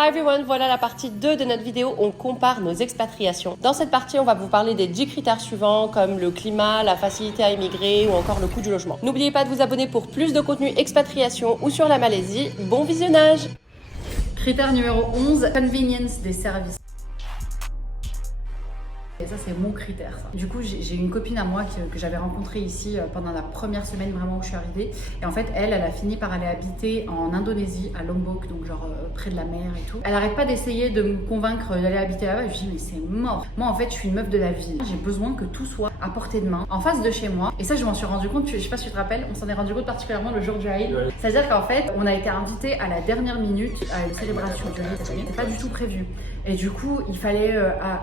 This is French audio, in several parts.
Hi everyone, voilà la partie 2 de notre vidéo, on compare nos expatriations. Dans cette partie, on va vous parler des 10 critères suivants comme le climat, la facilité à immigrer ou encore le coût du logement. N'oubliez pas de vous abonner pour plus de contenu expatriation ou sur la Malaisie. Bon visionnage! Critère numéro 11, convenience des services. Et ça, c'est mon critère. Ça. Du coup, j'ai une copine à moi que j'avais rencontrée ici pendant la première semaine vraiment où je suis arrivée. Et en fait, elle a fini par aller habiter en Indonésie, à Lombok, donc genre près de la mer et tout. Elle arrête pas d'essayer de me convaincre d'aller habiter là-bas. Je dis, mais c'est mort. Moi, en fait, je suis une meuf de la ville. J'ai besoin que tout soit à portée de main, en face de chez moi. Et ça, je m'en suis rendu compte, je sais pas si tu te rappelles, on s'en est rendu compte particulièrement le jour du Eid. Ouais. C'est-à-dire qu'en fait, on a été invité à la dernière minute à une célébration du Eid. C'était pas du tout prévu. Et du coup, il fallait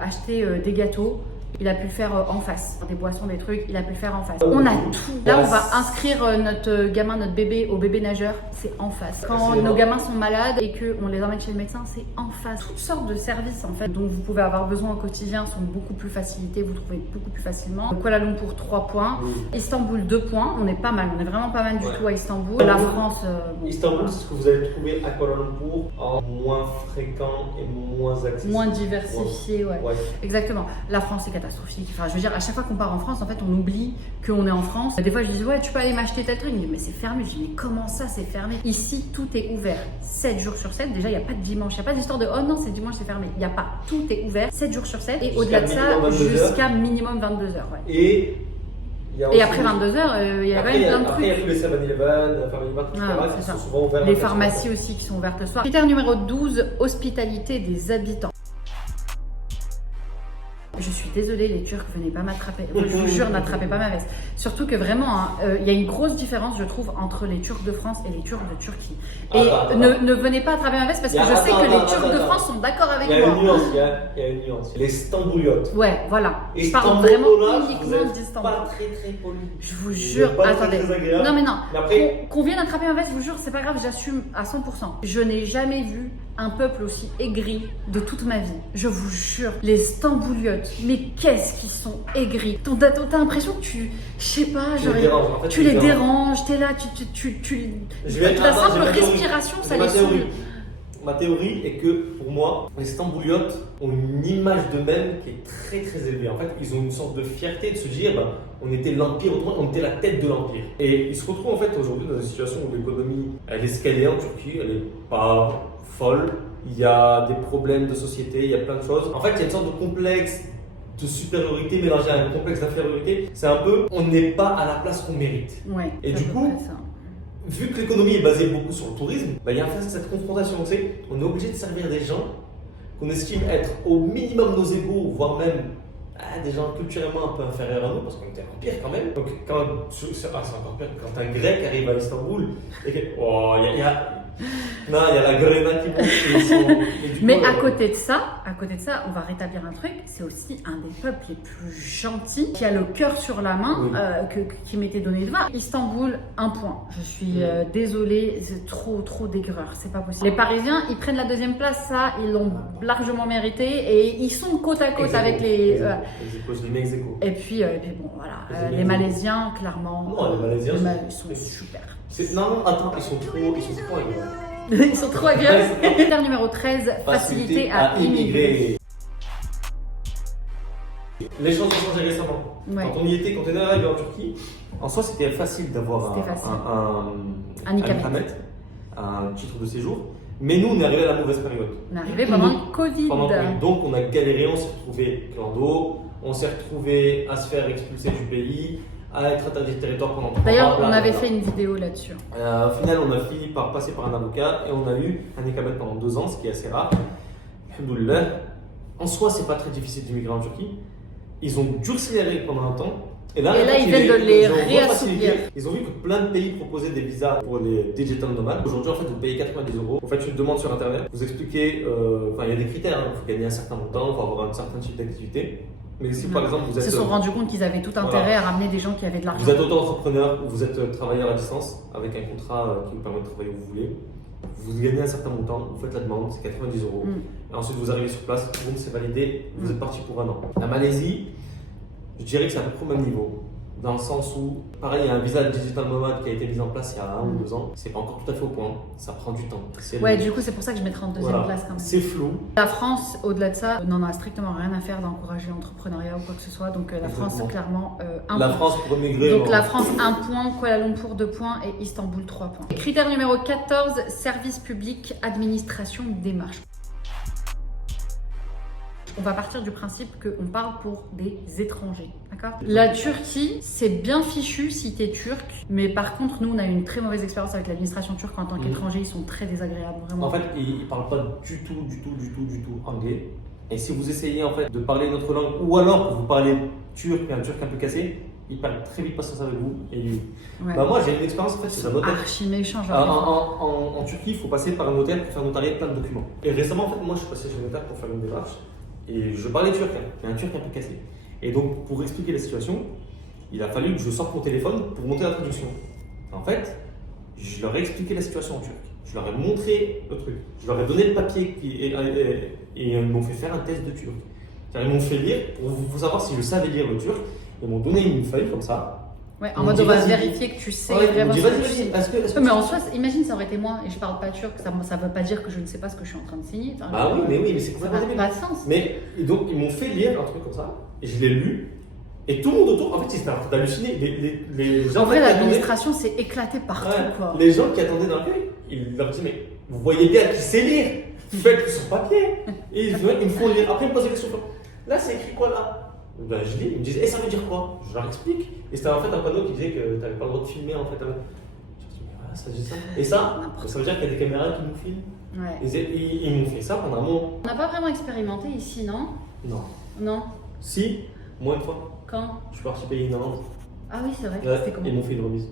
acheter des gâteaux. Il a pu le faire en face, des boissons, des trucs, il a pu le faire en face. On a tout. Là, on va inscrire notre gamin, notre bébé au bébé nageur, c'est en face. Quand nos gamins sont malades et qu'on les emmène chez le médecin, c'est en face. Toutes sortes de services en fait dont vous pouvez avoir besoin au quotidien sont beaucoup plus facilités, vous trouvez beaucoup plus facilement. Kuala Lumpur 3 points, Istanbul 2 points, on est pas mal, on est vraiment pas mal du tout à Istanbul. La France... Bon. Istanbul, c'est ce que vous allez trouver à Kuala Lumpur en moins fréquent et moins accessible. Moins diversifié, ouais. Exactement. La France, c'est catastrophique. Enfin, je veux dire, à chaque fois qu'on part en France, en fait, on oublie qu'on est en France. Des fois, je dis, ouais, tu peux aller m'acheter tel truc. Il me dit, mais c'est fermé. Je dis, mais comment ça, c'est fermé? Ici, tout est ouvert 7 jours sur 7. Déjà, il n'y a pas de dimanche. Il n'y a pas d'histoire de, oh non, c'est dimanche, c'est fermé. Il n'y a pas. Tout est ouvert 7 jours sur 7. Et au-delà de ça, jusqu'à minimum 22 heures. Ouais. Et après 22h, il y a quand même plein de trucs. Après, il y a tous les 7-Eleven, Family Mart, etc. qui sont souvent ouverts. Les pharmacies aussi qui sont ouvertes le soir. Critère numéro 12, hospitalité des habitants. Je suis désolée les Turcs, venez pas m'attraper. Je vous jure, n'attrapez pas ma veste. Surtout que vraiment, il y a une grosse différence, je trouve, entre les Turcs de France et les Turcs de Turquie. Et ne venez pas attraper ma veste parce que je sais que les Turcs de France sont d'accord avec moi. Il y a une nuance. Les Stambouliotes. Ouais, voilà. Et je parle vraiment uniquement d'Istanbul. Pas très poli. Je vous jure, attendez. Non mais non. Qu'on vienne attraper ma veste, je vous jure, c'est pas grave, j'assume à 100%. Je n'ai jamais vu un peuple aussi aigri de toute ma vie. Je vous jure, les Stambouliotes, mais qu'est-ce qu'ils sont aigris. T'as l'impression que tu, je sais pas, genre, tu les déranges, t'es là, la simple respiration, ça les saoule. Ma théorie est que pour moi, les Stambouliotes ont une image d'eux-mêmes qui est très élevée. En fait, ils ont une sorte de fierté de se dire on était l'Empire ottoman, on était la tête de l'Empire. Et ils se retrouvent en fait aujourd'hui dans une situation où l'économie, elle est ce qu'elle est en Turquie, elle n'est pas folle. Il y a des problèmes de société, il y a plein de choses. En fait, il y a une sorte de complexe de supériorité mélangé à un complexe d'infériorité. C'est un peu, on n'est pas à la place qu'on mérite. Ouais, et du coup, vu que l'économie est basée beaucoup sur le tourisme, il y a en fait cette confrontation. On est obligé de servir des gens qu'on estime être au minimum nos égaux, voire même des gens culturellement un peu inférieurs à nous, parce qu'on était empire quand même. Donc, c'est encore pire quand un grec arrive à Istanbul et que, il y a la Grenade qui monte. Mais à côté de ça, on va rétablir un truc, c'est aussi un des peuples les plus gentils, qui a le cœur sur la main, qui m'était donné de voir. Istanbul, 1 point. Je suis désolée, c'est trop d'aigreur, c'est pas possible. Les Parisiens, ils prennent la 2e place, ça, ils l'ont largement mérité, et ils sont côte à côte avec les... Et puis bon, voilà, les Malaisiens, clairement, non, les Malaisiens ils sont super. Non, attends, ils sont trop Ils sont trop agressifs. Critère numéro 13, facilité à immigrer. Les choses ont changé récemment. Ouais. Quand on y était, quand on est arrivé en Turquie, en soi c'était facile d'avoir un Ikamet, un titre de séjour. Mais nous, on est arrivé à la mauvaise période. On est arrivé pendant le Covid. Donc on a galéré, on s'est retrouvé clando, on s'est retrouvé à se faire expulser du pays, à être interdit de territoire pendant 3 mois. D'ailleurs, on avait fait une vidéo là-dessus. Au final, on a fini par passer par un avocat et on a eu un Ikamet pendant 2 ans, ce qui est assez rare. Alhamdoulilah. En soi, c'est pas très difficile d'immigrer en Turquie. Ils ont durci les règles pendant un temps. Et là ils viennent de les réassouplir. Ils ont vu que plein de pays proposaient des visas pour les digital nomades. Aujourd'hui, en fait, vous payez 90 €. Vous faites une demande sur Internet. Vous expliquez, il y a des critères. Il faut gagner un certain montant, il faut avoir un certain type d'activité. Mais si par exemple vous êtes. Ils se sont rendus compte qu'ils avaient tout intérêt à ramener des gens qui avaient de l'argent. Vous êtes auto-entrepreneur ou vous êtes travailleur à distance avec un contrat qui vous permet de travailler où vous voulez. Vous gagnez un certain montant, vous faites la demande, c'est 90 €. Et ensuite vous arrivez sur place, boum, c'est validé, vous êtes parti pour 1 an. La Malaisie, je dirais que c'est à peu près au même niveau. dans le sens où, pareil, il y a un visa digital nomade qui a été mis en place il y a 1 ou 2 ans. C'est pas encore tout à fait au point. Ça prend du temps. Ouais, du coup, c'est pour ça que je mettrai en deuxième place quand même. C'est flou. La France, au-delà de ça, n'en a strictement rien à faire d'encourager l'entrepreneuriat ou quoi que ce soit. Donc la France, clairement, un La point. France pour migrer. Donc la France, 1 point, Kuala Lumpur, 2 points et Istanbul, 3 points. Critère numéro 14, service public, administration, démarche. On va partir du principe qu'on parle pour des étrangers, d'accord? La Turquie, c'est bien fichu si t'es turc, mais par contre, nous, on a eu une très mauvaise expérience avec l'administration turque en tant qu'étranger. Ils sont très désagréables, vraiment. En fait, ils ne parlent pas du tout anglais. Et si vous essayez en fait de parler notre langue, ou alors que vous parlez turc, et un turc un peu cassé, ils parlent très vite patience avec vous. Et Ouais. moi, j'ai une expérience en fait, c'est un notaire. Archi méchant, En Turquie, il faut passer par un notaire pour faire notarier plein de documents. Et récemment, en fait, moi, je suis passé chez le notaire pour faire une démarche. Et je parlais turc, mais un turc un peu cassé. Et donc, pour expliquer la situation, il a fallu que je sorte mon téléphone pour monter la traduction. En fait, je leur ai expliqué la situation en turc. Je leur ai montré le truc. Je leur ai donné le papier et ils m'ont fait faire un test de turc. Ils m'ont fait lire pour savoir si je savais lire le turc. Ils m'ont donné une feuille comme ça. Ouais, en mode on va vérifier que tu sais vraiment ce que tu sais. Est-ce que mais en soi, imagine ça aurait été moi et je parle pas turc, ça ne veut pas dire que je ne sais pas ce que je suis en train de signer. Enfin, ah oui, mais c'est ça complètement n'a pas de sens. Mais et donc ils m'ont fait lire un truc comme ça et je l'ai lu et tout le monde autour, en fait, c'était en train d'halluciner. Les gens en vrai, qui l'administration s'est éclatée partout. Ouais, Quoi. les gens qui attendaient dans le pays, ils leur disaient mais vous voyez bien qui sait lire, faites sur papier. Et ils me font lire. Après ils me posent des questions. Là c'est écrit quoi là? Ben, je lis, ils me disent, ça veut dire quoi? Je leur explique. Et c'était en fait un panneau qui disait que tu n'avais pas le droit de filmer en fait. Je me dis, mais voilà, ça dit ça. Et ça veut dire qu'il y a des caméras qui nous filment. Ouais. Ils m'ont fait ça pendant un moment. On n'a pas vraiment expérimenté ici, non? Non. Non. Si, moi une fois. Quand? Je suis parti payer une amende. Ah oui, c'est vrai. Ouais, comment? ils m'ont fait une remise.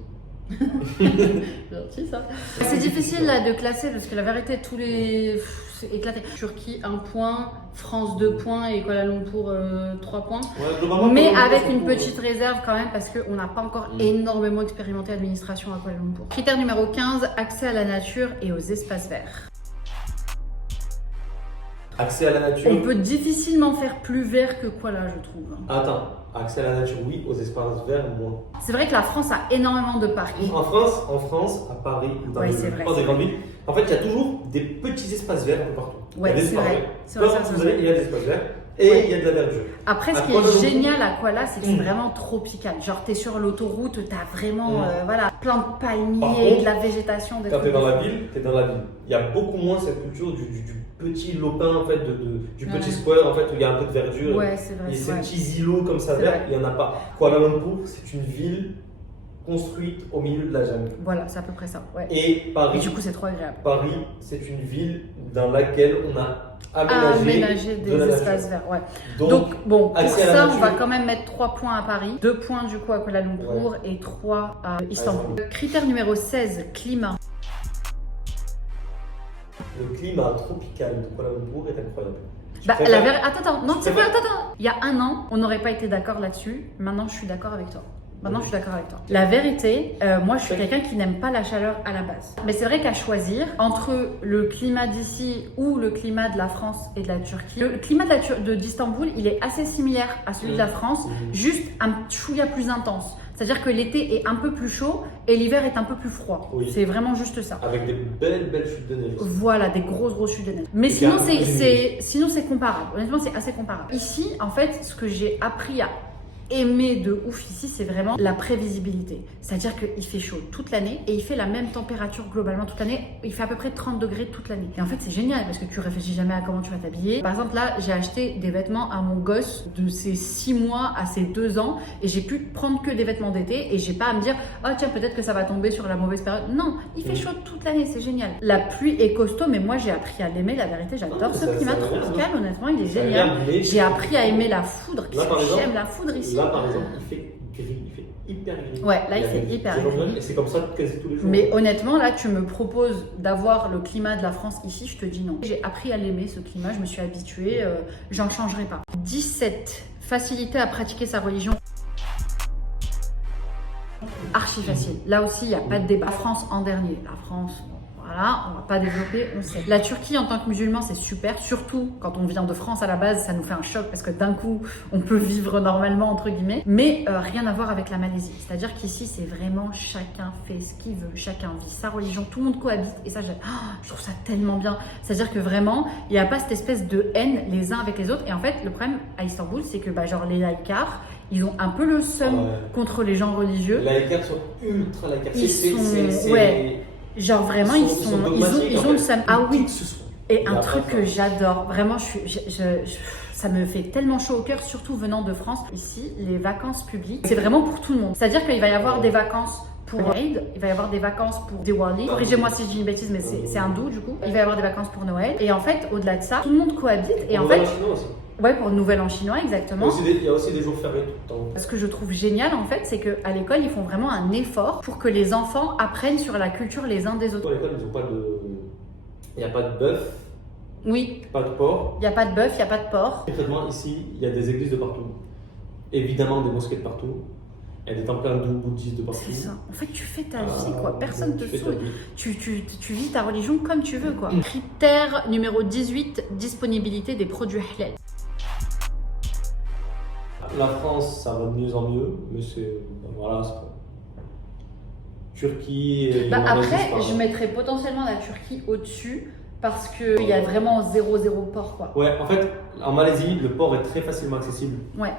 Gentil ça. C'est difficile là de classer parce que la vérité, tous les. C'est éclaté. Turquie 1 point, France 2 points et Kuala Lumpur 3 points. Ouais, mais avec une petite réserve quand même parce qu'on n'a pas encore énormément expérimenté l'administration à Kuala Lumpur. Critère numéro 15, accès à la nature et aux espaces verts. Accès à la nature. On peut difficilement faire plus vert que Kuala, je trouve. Attends, accès à la nature, oui, aux espaces verts, moins. C'est vrai que la France a énormément de parcs. En France, à Paris, dans les grandes villes, en fait, il y a toujours des petits espaces verts un peu partout. Ouais, c'est vrai. Quand vous allez, il y a des espaces verts et il y a de la verdure. Après, ce qui est génial à Kuala, c'est que c'est vraiment tropical. Genre, t'es sur l'autoroute, t'as vraiment voilà, plein de palmiers, de la végétation. Quand t'es dans la ville, t'es dans la ville. Il y a beaucoup moins cette culture du petit lopin, en fait, du petit square, en fait, où il y a un peu de verdure. Ouais, c'est vrai. Et ces petits îlots comme ça verts, il n'y en a pas. Kuala Lumpur, c'est une ville construite au milieu de la jungle. Voilà, c'est à peu près ça. Ouais. Et Paris, du coup, c'est trop agréable. Paris, c'est une ville dans laquelle on a aménagé des espaces verts. Ouais. Donc, bon, pour ça, on va quand même mettre 3 points à Paris, 2 points du coup à Kuala Lumpur et 3 à Istanbul. Critère numéro 16, climat. Le climat tropical de Kuala Lumpur est incroyable. Attends, non, c'est pas, attends. Il y a 1 an, on n'aurait pas été d'accord là-dessus. Maintenant, je suis d'accord avec toi. La vérité, moi je suis quelqu'un qui n'aime pas la chaleur à la base. Mais c'est vrai qu'à choisir entre le climat d'ici ou le climat de la France et de la Turquie, le climat d'Istanbul, il est assez similaire à celui de la France, juste un chouïa plus intense. C'est-à-dire que l'été est un peu plus chaud et l'hiver est un peu plus froid. Oui. C'est vraiment juste ça. Avec des belles chutes de neige. Voilà, des grosses chutes de neige. Mais sinon c'est comparable. Honnêtement, c'est assez comparable. Ici, en fait, ce que j'ai appris à aimer de ouf ici, c'est vraiment la prévisibilité. C'est-à-dire qu'il fait chaud toute l'année et il fait la même température globalement toute l'année. Il fait à peu près 30 degrés toute l'année. Et en fait, c'est génial parce que tu réfléchis jamais à comment tu vas t'habiller. Par exemple, là, j'ai acheté des vêtements à mon gosse de ses 6 mois à ses 2 ans et j'ai pu prendre que des vêtements d'été et j'ai pas à me dire « Ah tiens, peut-être que ça va tomber sur la mauvaise période. » Non, il fait chaud toute l'année, c'est génial. La pluie est costaud, mais moi, j'ai appris à l'aimer. La vérité, j'adore ce climat tropical. Honnêtement, il est génial. J'ai appris à aimer la foudre. J'aime la foudre ici. Là, par exemple, il fait gris, il fait hyper gris. Ouais, là, il fait hyper gris. Et c'est comme ça quasi tous les jours. Mais honnêtement, là, tu me proposes d'avoir le climat de la France ici, je te dis non. J'ai appris à l'aimer, ce climat, je me suis habituée, j'en changerai pas. 17. Facilité à pratiquer sa religion. Archi facile. Là aussi, il n'y a pas de débat. La France en dernier. La France, là, on va pas développer, on sait. La Turquie en tant que musulman, c'est super, surtout quand on vient de France à la base, ça nous fait un choc parce que d'un coup, on peut vivre normalement, entre guillemets. Mais rien à voir avec la Malaisie. C'est-à-dire qu'ici, c'est vraiment chacun fait ce qu'il veut, chacun vit sa religion, tout le monde cohabite. Et ça, je trouve ça tellement bien. C'est-à-dire que vraiment, il n'y a pas cette espèce de haine les uns avec les autres. Et en fait, le problème à Istanbul, c'est que genre les laïcars, ils ont un peu le seum contre les gens religieux. Les laïcars sont ultra laïcars. Ils sont, ouais, genre vraiment, ils ont le seum. Ah oui. Et un truc que j'adore, vraiment, ça me fait tellement chaud au cœur, surtout venant de France. Ici, les vacances publiques, c'est vraiment pour tout le monde. C'est-à-dire qu'il va y avoir des vacances pour Eid, il va y avoir des vacances pour Diwali. Corrigez-moi si je dis une bêtise, mais c'est hindou du coup. Il va y avoir des vacances pour Noël. Et en fait, au-delà de ça, tout le monde cohabite. Et en fait, ouais, pour le Nouvel An chinois, exactement. Il y a aussi des jours fériés tout le temps. Ce que je trouve génial, en fait, c'est qu'à l'école, ils font vraiment un effort pour que les enfants apprennent sur la culture les uns des autres. À l'école, ils ont pas de... Il n'y a pas de bœuf. Oui. Pas de porc. Il n'y a pas de bœuf, il n'y a pas de porc. Concrètement, ici, il y a des églises de partout. Évidemment, des mosquées de partout. Il y a des temples hindous, bouddhistes de partout. C'est ça. En fait, tu fais ta vie, quoi. Personne te saoule. Tu vis ta religion comme tu veux, quoi. Critère numéro 18, disponibilité des produits halal. La France, ça va de mieux en mieux, mais c'est... Voilà, c'est... Turquie et... Après, je mettrais potentiellement la Turquie au-dessus parce qu'il y a vraiment 0 porc, quoi. Ouais, en fait, en Malaisie, le porc est très facilement accessible. Ouais.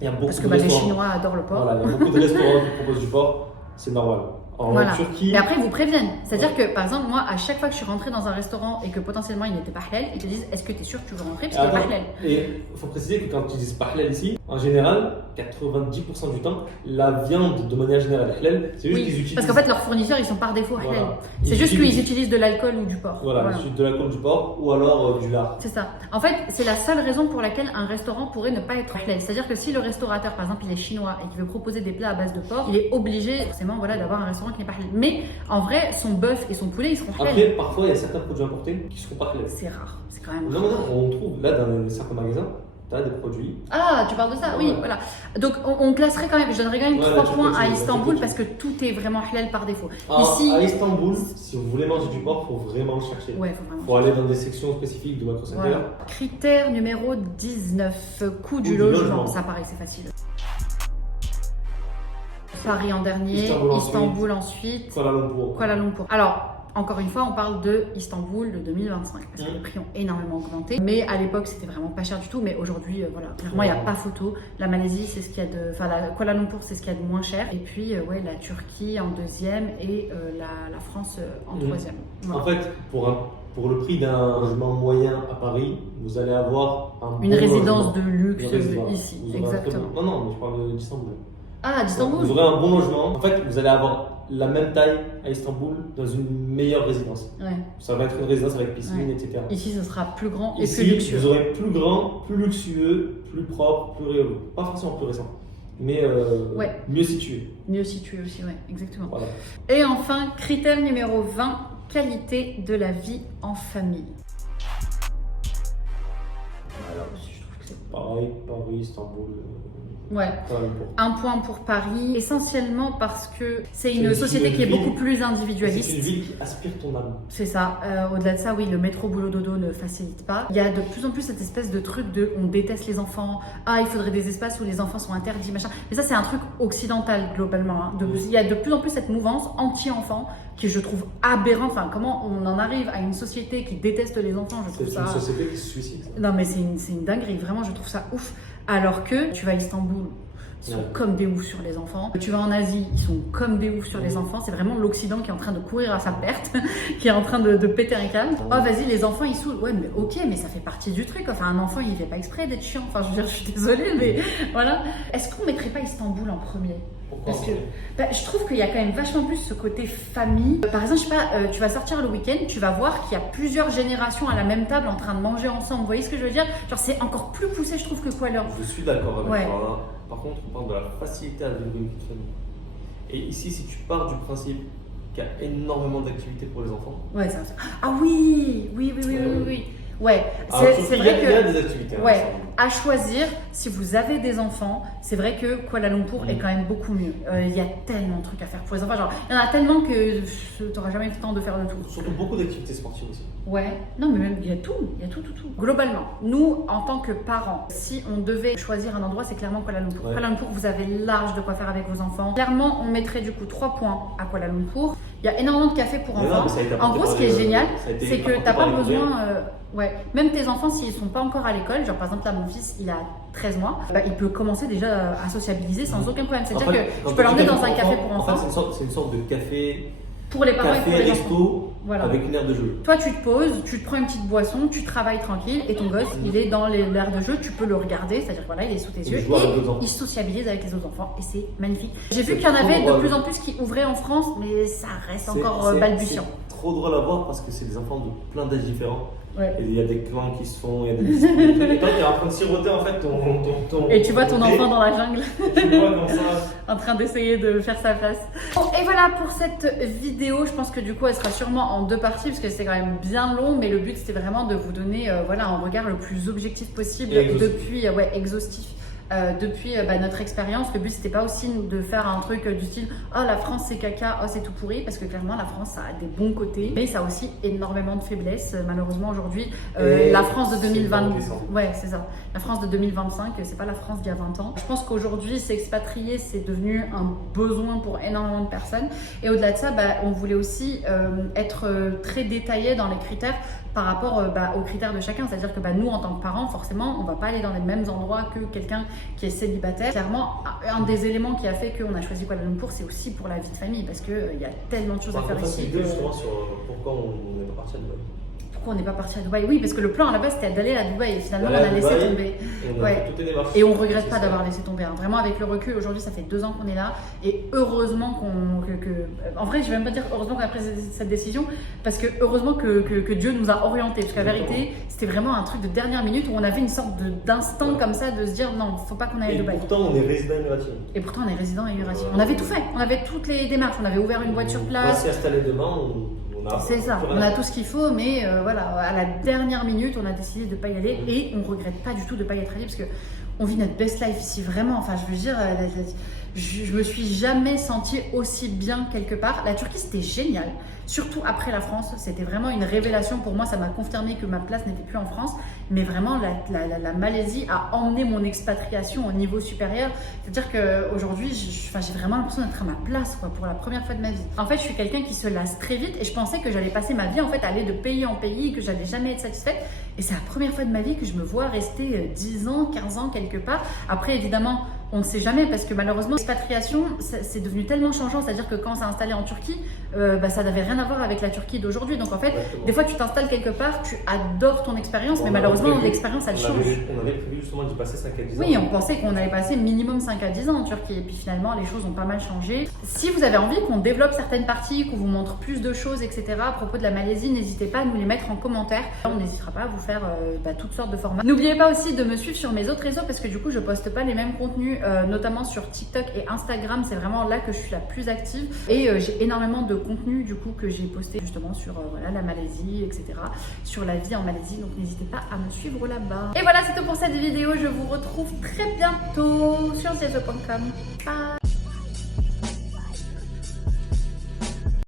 Il y a beaucoup parce que de les Chinois adorent le porc. Voilà, il y a beaucoup de restaurants qui proposent du porc, c'est normal. En Turquie... Mais après, ils vous préviennent. C'est-à-dire que, par exemple, moi, à chaque fois que je suis rentrée dans un restaurant et que potentiellement il n'était pas halal, ils te disent est-ce que tu es sûr que tu veux rentrer parce qu'il n'est pas halal. Et il faut préciser que quand tu dis pas halal ici, en général, 90% du temps, la viande de manière générale est halal. C'est juste qu'ils utilisent. Parce qu'en fait, leurs fournisseurs, ils sont par défaut halal. Voilà. C'est juste qu'ils utilisent de l'alcool ou du porc. Voilà. De l'alcool, du porc ou alors du lard. C'est ça. En fait, c'est la seule raison pour laquelle un restaurant pourrait ne pas être halal. C'est-à-dire que si le restaurateur, par exemple, il est chinois et qu'il veut proposer des plats à base de porc, il est obligé forcément d'avoir un restaurant qui n'est pas halal. Mais en vrai, son bœuf et son poulet, ils seront halal. Après, parfois, il y a certains produits importés qui ne seront pas halal. C'est rare. C'est quand même rare. Non, on trouve là dans certains magasins. Des produits. Ah, tu parles de ça? Oui, voilà. Donc, on classerait quand même, je donnerais quand même 3 points à Istanbul parce que tout est vraiment halal par défaut. Ici, à Istanbul, si vous voulez manger du porc, il faut vraiment le chercher. Ouais, faut aller dans des sections spécifiques de Macro Center. Voilà. Critère numéro 19, coût du logement. Ça paraît, c'est facile. Paris en dernier, Istanbul ensuite, Kuala Lumpur. Alors, encore une fois, on parle de Istanbul de 2025 parce que les prix ont énormément augmenté. Mais à l'époque, c'était vraiment pas cher du tout. Mais aujourd'hui, voilà, clairement, il n'y a pas photo. La Malaisie, c'est ce qu'il y a de. Enfin, Kuala Lumpur, c'est ce qu'il y a de moins cher. Et puis, la Turquie en deuxième et la France en troisième. Voilà. En fait, pour le prix d'un logement moyen à Paris, vous allez avoir une résidence de luxe ici. Exactement. Non, mais je parle d'Istanbul. Ah, d'Istanbul. Vous aurez un bon logement. En fait, vous allez avoir la même taille à Istanbul dans une meilleure résidence. Ouais. Ça va être une résidence avec piscine, etc. Ici, ce sera plus grand et Ici, plus luxueux. Vous aurez plus grand, plus luxueux, plus propre, plus réel. Pas forcément plus récent, mais mieux situé. Mieux situé aussi, ouais, exactement. Voilà. Et enfin, critère numéro 20, qualité de la vie en famille. Alors, je trouve que c'est pareil, Paris, Istanbul. Ouais, un point pour Paris, essentiellement parce que c'est une société qui est beaucoup plus individualiste. C'est une ville qui aspire ton âme. C'est ça. Au-delà de ça, oui, le métro boulot dodo ne facilite pas. Il y a de plus en plus cette espèce de truc de on déteste les enfants. Ah, il faudrait des espaces où les enfants sont interdits, machin. Mais ça, c'est un truc occidental globalement. Hein. Il y a de plus en plus cette mouvance anti-enfant qui je trouve aberrant. Enfin, comment on en arrive à une société qui déteste les enfants, je trouve ça. C'est une société qui se suicide. Non, mais c'est une dinguerie. Vraiment, je trouve ça ouf. Alors que tu vas à Istanbul, ils sont comme des oufs sur les enfants. Tu vas en Asie, ils sont comme des oufs sur les enfants. C'est vraiment l'Occident qui est en train de courir à sa perte, qui est en train de péter un câble. Oh, vas-y, les enfants, ils saoulent. Ouais, mais ok, mais ça fait partie du truc. Enfin, un enfant, il fait pas exprès d'être chiant. Enfin, je veux dire, je suis désolée, mais voilà. Est-ce qu'on mettrait pas Istanbul en premier? Parce que je trouve qu'il y a quand même vachement plus ce côté famille. Par exemple, je sais pas, tu vas sortir le week-end, tu vas voir qu'il y a plusieurs générations à la même table en train de manger ensemble. Vous voyez ce que je veux dire? Genre, c'est encore plus poussé, je trouve, que Kuala Lumpur. Je suis d'accord avec toi. Par contre, on parle de la facilité à vivre une vie de famille. Et ici, si tu pars du principe qu'il y a énormément d'activités pour les enfants. Ouais, ça. Ah oui. Ouais, Alors, c'est il y a vrai des activités. que, ouais, à choisir, si vous avez des enfants, c'est vrai que Kuala Lumpur est quand même beaucoup mieux. Il y a tellement de trucs à faire pour les enfants. Genre, il y en a tellement que tu n'auras jamais le temps de faire le tout. Surtout beaucoup d'activités sportives aussi. Ouais, non mais même il y a tout. Globalement, nous en tant que parents, si on devait choisir un endroit, c'est clairement Kuala Lumpur. Ouais. Kuala Lumpur, vous avez large de quoi faire avec vos enfants. Clairement, on mettrait du coup 3 points à Kuala Lumpur. Il y a énormément de cafés pour Mais non, enfants. mais ça a été En apporté gros, ce par qui est les- génial, ça a été c'est que apporté t'as pas par les besoin. gouvernements. Ouais, même tes enfants, s'ils sont pas encore à l'école, genre par exemple là, mon fils, il a 13 mois, bah, il peut commencer déjà à sociabiliser sans aucun problème. C'est-à-dire En fait, que quand je peux on l'emmener dit dans un café enfant, pour en fait, enfants, c'est une sorte de café, pour les parents et pour les enfants. resto, Voilà. avec une aire de jeu. Toi, tu te poses, tu te prends une petite boisson, tu travailles tranquille et ton gosse, il est dans l'aire de jeu, tu peux le regarder, c'est-à-dire voilà, il est sous tes yeux joue avec et d'autres enfants. il sociabilise avec les autres enfants et c'est magnifique. J'ai vu C'est qu'il y en avait trop de drôle. plus en plus qui ouvraient en France, mais ça reste encore C'est- balbutiant. C'est trop drôle à voir parce que c'est des enfants de plein d'âges différents. Ouais. Et il y a des clans qui se font, il y a des disputes. Et toi, tu es en train de siroter en fait ton Et tu vois ton thé, enfant dans la jungle et tu le vois comme ça. en train d'essayer de faire sa place. Bon, et voilà pour cette vidéo. Je pense que du coup, elle sera sûrement en 2 parties parce que c'est quand même bien long. Mais le but, c'était vraiment de vous donner voilà, un regard le plus objectif possible Et exhaustif. depuis, exhaustif. Depuis notre expérience, le but c'était pas aussi de faire un truc du style oh la France c'est caca, oh c'est tout pourri, parce que clairement la France ça a des bons côtés, mais ça a aussi énormément de faiblesses. Malheureusement aujourd'hui, Et la France de c'est 2020, pas descendu. ouais c'est ça, la France de 2025, c'est pas la France d'il y a 20 ans. Je pense qu'aujourd'hui s'expatrier c'est devenu un besoin pour énormément de personnes, et au-delà de ça, on voulait aussi être très détaillé dans les critères par rapport aux critères de chacun. C'est-à-dire que nous, en tant que parents, forcément, on va pas aller dans les mêmes endroits que quelqu'un qui est célibataire. Clairement, un des éléments qui a fait qu'on a choisi Kuala Lumpur, c'est aussi pour la vie de famille, parce qu'il y a tellement de choses à Par faire contre, c'est ici. une idée justement sur pourquoi on n'est pas parti à Dubaï. Pourquoi on n'est pas parti à Dubaï? Oui, parce que le plan à la base c'était d'aller à Dubaï et finalement on D'aller à a laissé Dubaï, tomber. Et on a Ouais. fait toutes les démarches. Et on regrette pas C'est d'avoir ça. laissé tomber. Hein. Vraiment, avec le recul, aujourd'hui, ça fait 2 ans qu'on est là. Et heureusement en vrai, je vais même pas dire heureusement qu'on a pris cette décision, parce que heureusement que Dieu nous a orientés. Parce qu'à vérité, c'était vraiment un truc de dernière minute où on avait une sorte d'instinct comme ça de se dire non, faut pas qu'on aille à Et Dubaï. pourtant, on est résident émiratis. Et pourtant, on est résident à Emiratis. On avait tout fait. On avait toutes les démarches. On avait ouvert une boîte sur On va place. s'y installer demain. On a. C'est ça, on a tout ce qu'il faut, mais voilà, à la dernière minute, on a décidé de ne pas y aller et on regrette pas du tout de ne pas y être allé parce que on vit notre best life ici, vraiment. Enfin, je veux dire, je me suis jamais sentie aussi bien quelque part. La Turquie, c'était génial, surtout après la France. C'était vraiment une révélation pour moi. Ça m'a confirmé que ma place n'était plus en France, mais vraiment, la Malaisie a emmené mon expatriation au niveau supérieur. C'est-à-dire qu'aujourd'hui, j'ai vraiment l'impression d'être à ma place, quoi, pour la première fois de ma vie. En fait, je suis quelqu'un qui se lasse très vite et je pensais que j'allais passer ma vie en fait à aller de pays en pays, que j'allais jamais être satisfaite. Et c'est la première fois de ma vie que je me vois rester 10 ans, 15 ans quelque part. Après, évidemment, on ne sait jamais parce que malheureusement, l'expatriation, c'est devenu tellement changeant. C'est-à-dire que quand on s'est installé en Turquie, ça n'avait rien à voir avec la Turquie d'aujourd'hui. Donc en fait, Exactement. des fois, tu t'installes quelque part, tu adores ton expérience, mais malheureusement, l'expérience, elle change. On avait prévu justement d'y passer 5 à 10 ans. Oui, on pensait qu'on allait passer minimum 5 à 10 ans en Turquie. Et puis finalement, les choses ont pas mal changé. Si vous avez envie qu'on développe certaines parties, qu'on vous montre plus de choses, etc. à propos de la Malaisie, n'hésitez pas à nous les mettre en commentaire. On n'hésitera pas à vous faire toutes sortes de formats. N'oubliez pas aussi de me suivre sur mes autres réseaux parce que du coup, je poste pas les mêmes contenus, notamment sur TikTok et Instagram. C'est vraiment là que je suis la plus active. Et j'ai énormément de contenu du coup que j'ai posté justement sur la Malaisie, etc. Sur la vie en Malaisie. Donc n'hésitez pas à me suivre là-bas. Et voilà, c'est tout pour cette vidéo. Je vous retrouve très bientôt sur CSO.com. Bye.